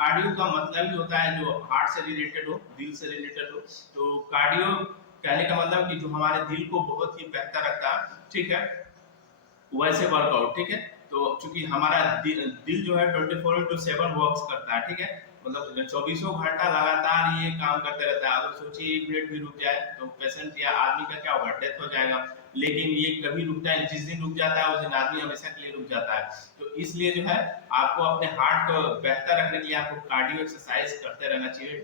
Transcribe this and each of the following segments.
Cardio का मतलब ही होता है जो हार्ट से रिलेटेड हो, दिल से रिलेटेड हो। तो कार्डियो कहने का मतलब कि जो हमारे दिल को बहुत ही बेहतर रखता है, ठीक है, वैसे वर्कआउट, ठीक है। तो चूंकि हमारा दिल जो है 24/7 वर्क करता है, ठीक है, मतलब 24 घंटा लगातार ये काम करते रहता है। अगर सोचिए 1 मिनट भी रुक जाए तो पेशेंट या आदमी का क्या होगा, डेथ हो जाएगा। लेकिन ये कभी रुकता है, जिस दिन रुक जाता है उस दिन आदमी हमेशा के लिए रुक जाता है। तो इसलिए जो है आपको अपने हार्ट को बेहतर रखने के लिए आपको कार्डियो एक्सरसाइज करते रहना चाहिए,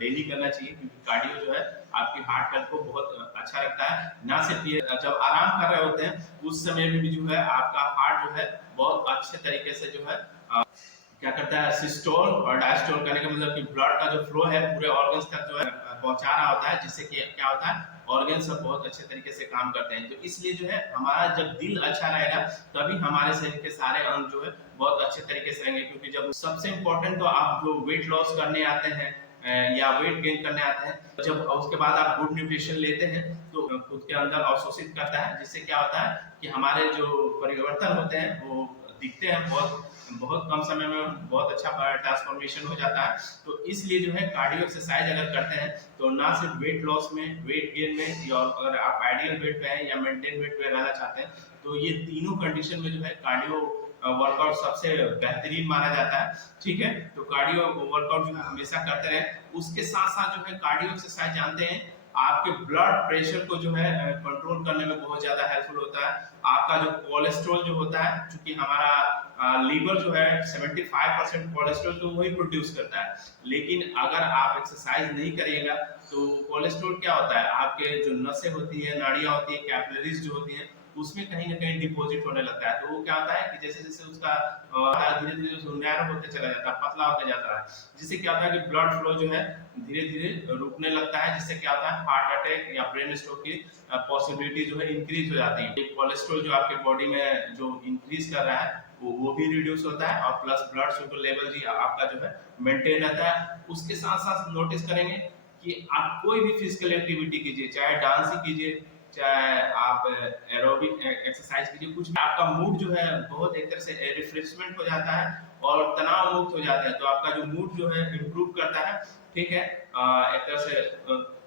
डेली करना चाहिए, क्योंकि कार्डियो जो है आपकी हार्ट हेल्थ को बहुत अच्छा रखता है। ना सिर्फ ये, जब आराम कर रहे होते हैं उस समय में भी जो है आपका हार्ट जो है बहुत अच्छे तरीके से जो है क्या करता है, सिस्टोल और डायस्टोल, करने का मतलब कि ब्लड का जो फ्लो है पूरे ऑर्गन्स तक जो है पहुंचा रहा होता है, जिससे कि क्या होता है, ऑर्गन सब बहुत अच्छे तरीके से काम करते हैं। तो इसलिए जो है हमारा जब दिल अच्छा रहेगा तभी हमारे शरीर के सारे अंग जो है बहुत अच्छे तरीके से रहेंगे। क्योंकि जब सबसे इम्पोर्टेंट, तो आप जो वेट लॉस करने आते हैं या वेट गेन करने आते हैं, जब उसके बाद आप गुड न्यूट्रिशन लेते हैं तो खुद के अंदर अवशोषित करता है, जिससे क्या होता है कि हमारे जो परिवर्तन होते हैं वो दिखते हैं, बहुत बहुत कम समय में बहुत अच्छा ट्रांसफॉर्मेशन हो जाता है। तो इसलिए जो है कार्डियो एक्सरसाइज अगर करते हैं तो ना सिर्फ वेट लॉस में, वेट गेन में, या अगर आप आइडियल वेट पे हैं या मेंटेन वेट पे रहना चाहते हैं, तो ये तीनों कंडीशन में जो है कार्डियो वर्कआउट सबसे बेहतरीन माना जाता है, ठीक है। तो कार्डियो वर्कआउट जो है हमेशा करते रहे। उसके साथ साथ जो है कार्डियो एक्सरसाइज जानते हैं आपके ब्लड प्रेशर को जो है कंट्रोल करने में बहुत ज्यादा हेल्पफुल होता है। आपका जो कोलेस्ट्रॉल जो होता है, चूंकि हमारा लीवर जो है 75% कोलेस्ट्रॉल तो वही प्रोड्यूस करता है, लेकिन अगर आप एक्सरसाइज नहीं करिएगा तो कोलेस्ट्रॉल क्या होता है, आपके जो नसें होती है, नाड़ियां होती है, कैपिलरीज जो होती है, उसमें कहीं ना कहीं डिपॉजिट होने लगता है। तो वो क्या होता है कि जैसे जैसे उसका धीरे धीरे नैरो होते चला जाता है, पतला होते जाता है, जिससे क्या होता है कि ब्लड फ्लो जो है धीरे धीरे रुकने लगता है, जिससे क्या होता है हार्ट अटैक या ब्रेन स्ट्रोक की पॉसिबिलिटी जो है इंक्रीज हो जाती है। कोलेस्ट्रॉल जो आपके बॉडी में जो इंक्रीज कर रहा है वो भी रिड्यूस होता है, और प्लस ब्लड शुगर लेवल जी आपका जो है मेंटेन रहता है। उसके साथ साथ नोटिस करेंगे कि आप कोई भी फिजिकल एक्टिविटी कीजिए, चाहे डांस ही कीजिए, चाहे आप एरोबिक एक्सरसाइज कीजिए, कुछ आपका मूड जो है बहुत एक तरह से रिफ्रेशमेंट हो जाता है और तनाव मुक्त हो जाते हैं। तो आपका जो मूड जो है इम्प्रूव करता है, ठीक है, एक तरह से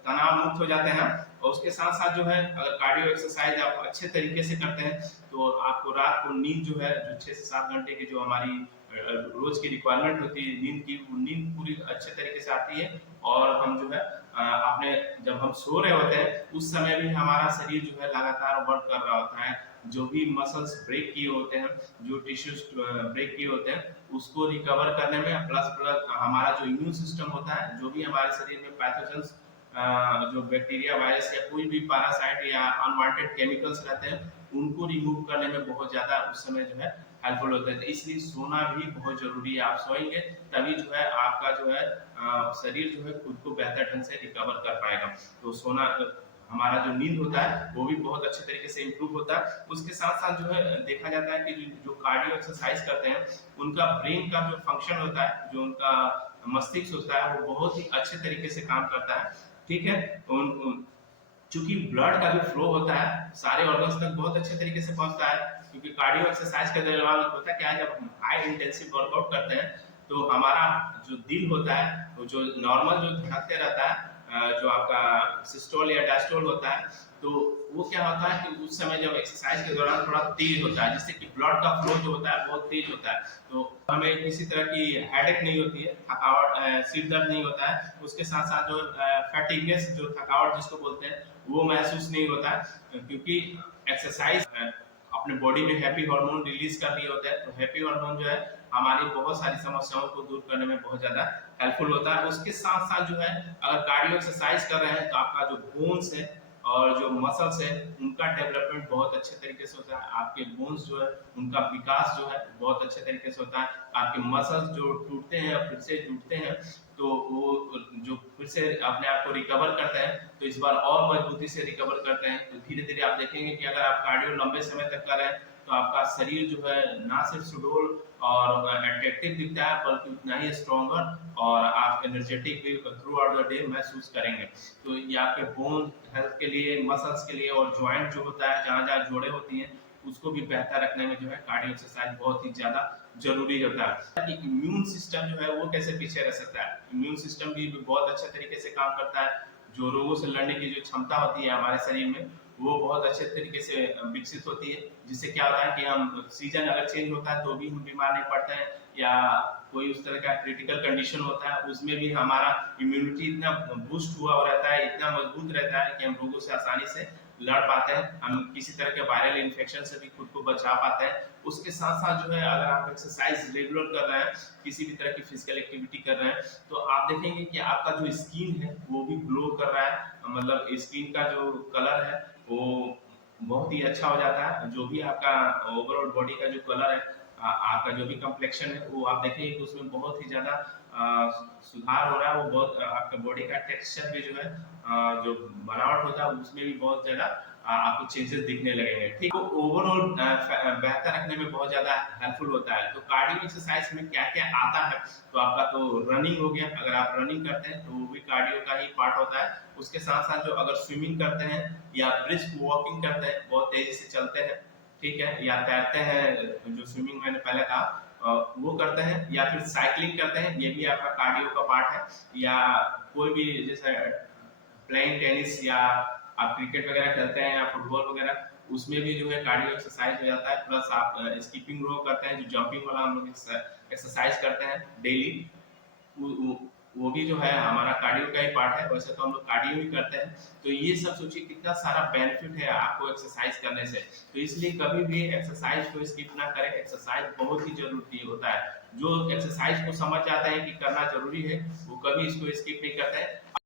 तनाव मुक्त हो जाते हैं। और उसके साथ साथ जो है अगर कार्डियो एक्सरसाइज आप अच्छे तरीके से करते हैं तो आपको रात को नींद जो है, जो 6 से 7 घंटे की जो हमारी रोज की रिक्वायरमेंट होती है नींद की, वो नींद पूरी अच्छे तरीके से आती है। और हम जो है अपने जब हम सो रहे होते हैं उस समय भी हमारा शरीर जो है लगातार वर्क कर रहा होता है। जो भी मसल्स ब्रेक किए होते हैं, जो टिश्यूज ब्रेक किए होते हैं, उसको रिकवर करने में, प्लस प्लस हमारा जो इम्यून सिस्टम होता है, जो भी हमारे शरीर में पैथोजेंस, जो बैक्टीरिया, वायरस या कोई भी पैरासाइट या अनवांटेड केमिकल्स रहते हैं, उनको रिमूव करने में बहुत ज्यादा उस समय जो है हेल्पफुल होता है। तो इसलिए सोना भी बहुत जरूरी है। आप सोएंगे तभी जो है आपका जो है शरीर जो है खुद को बेहतर ढंग से रिकवर कर पाएगा। तो सोना, हमारा जो नींद होता है वो भी बहुत अच्छे तरीके से इम्प्रूव होता है। उसके साथ साथ जो है देखा जाता है कि जो कार्डियो एक्सरसाइज करते हैं उनका ब्रेन का जो फंक्शन होता है, जो उनका मस्तिष्क होता है, वो बहुत ही अच्छे तरीके से काम करता है, ठीक है। चूंकि ब्लड का जो फ्लो होता है सारे ऑर्गन्स तक बहुत अच्छे तरीके से पहुंचता है। क्योंकि कार्डियो एक्सरसाइज के दौरान होता क्या है, जब हम हाई इंटेंसिव वर्कआउट करते हैं तो हमारा जो दिल होता है वो जो नॉर्मल जो धड़कते रहता है, जो आपका सिस्टोल या डायस्टोल होता है, तो वो क्या होता है कि उस समय जब एक्सरसाइज के दौरान थोड़ा तेज होता है, जिससे कि ब्लड का फ्लो जो होता है बहुत तेज होता है। तो हमें किसी तरह की हेडेक नहीं होती है, थकावट, सिर दर्द नहीं होता है। उसके साथ साथ जो फैटिगनेस, जो थकावट जिसको बोलते हैं, वो महसूस नहीं होता है, क्योंकि एक्सरसाइज अपने बॉडी में हैप्पी हार्मोन रिलीज कर दिए होते हैं। तो हैप्पी हार्मोन जो है हमारी बहुत सारी समस्याओं को दूर करने में बहुत ज्यादा हेल्पफुल होता है। उसके साथ साथ जो है अगर कार्डियो एक्सरसाइज कर रहे हैं तो आपका जो बोन्स है और जो मसल्स है उनका डेवलपमेंट बहुत अच्छे तरीके से होता है। आपके बोन्स जो है उनका विकास जो है बहुत अच्छे तरीके से होता है। आपके मसल्स जो टूटते हैं फिर से जुड़ते हैं, तो वो जो फिर से अपने आप को रिकवर करते हैं, तो इस बार और मजबूती से रिकवर करते हैं। तो धीरे धीरे आप देखेंगे कि अगर आप कार्डियो लंबे समय तक कर रहे हैं तो आपका शरीर जो है ना सिर्फ सुडौल और अट्रैक्टिव दिखता है, बल्कि उतना ही स्ट्रॉन्गर और आप एनर्जेटिक भी थ्रू आउट द डे महसूस करेंगे। तो ये आपके बोन हेल्थ के लिए, मसल्स के लिए, और ज्वाइंट जो होता है, जहाँ जहाँ जोड़े होती हैं, उसको भी बेहतर रखने में जो है कार्डियो एक्सरसाइज बहुत ही ज्यादा जरूरी होता है कि इम्यून सिस्टम जो है वो कैसे पीछे रह सकता है। इम्यून सिस्टम भी बहुत अच्छा तरीके से काम करता है। जो रोगों से लड़ने की जो क्षमता होती है हमारे शरीर में वो बहुत अच्छे तरीके से विकसित होती है, जिससे क्या होता है कि हम सीजन अगर चेंज होता है तो भी हम बीमार नहीं पड़ते हैं, या कोई उस तरह का क्रिटिकल कंडीशन होता है उसमें भी हमारा इम्यूनिटी इतना बूस्ट हुआ रहता है, इतना मजबूत रहता है कि हम रोगों से आसानी से लड़ पाते हैं, हम किसी तरह के वायरल इन्फेक्शन से भी खुद को बचा पाते हैं। उसके साथ साथ जो है अगर आप एक्सरसाइज रेगुलर कर रहे हैं, किसी भी तरह की फिजिकल एक्टिविटी कर रहे हैं, तो आप देखेंगे कि आपका जो स्किन है वो भी ग्लो कर रहा है, मतलब स्किन का जो कलर है वो बहुत ही अच्छा हो जाता है। जो भी आपका ओवरऑल बॉडी का जो कलर है, आपका जो भी कम्प्लेक्शन है वो आप देखेंगे कि उसमें बहुत ही ज्यादा सुधार हो रहा है। वो बहुत आपका बॉडी का टेक्सचर भी जो है जो बनावट होता है उसमें भी बहुत ज्यादा आपको चेंजेस दिखने लगेंगे। ठीक, तो ओवरऑल बेहतर रखने में बहुत ज्यादा हेल्पफुल होता है। तो कार्डियो एक्सरसाइज में क्या क्या आता है, तो आपका तो रनिंग हो गया, अगर आप रनिंग करते हैं तो वो भी कार्डियो का ही पार्ट होता है। उसके साथ साथ जो अगर स्विमिंग करते हैं या ब्रिस्क वॉकिंग करते हैं, बहुत तेजी से चलते हैं, ठीक है, या तैरते हैं, जो स्विमिंग मैंने पहले कहा वो करते हैं, या फिर साइकिलिंग करते हैं, ये भी आपका कार्डियो का पार्ट है। या कोई भी जैसे प्लेइंग टेनिस या आप क्रिकेट वगैरह खेलते हैं या फुटबॉल वगैरह, उसमें भी जो है कार्डियो एक्सरसाइज हो जाता है। प्लस आप स्कीपिंग रो करते हैं, जो जंपिंग वाला हम लोग एक्सरसाइज करते हैं डेली, वो वो भी जो है हमारा कार्डियो का ही पार्ट है। वैसे तो हम लोग कार्डियो ही करते हैं। तो ये सब सोचिए कितना सारा बेनिफिट है आपको एक्सरसाइज करने से। तो इसलिए कभी भी एक्सरसाइज को स्किप ना करें, एक्सरसाइज बहुत ही जरूरी होता है। जो एक्सरसाइज को समझ जाते हैं कि करना जरूरी है वो कभी इसको स्किप नहीं करते हैं।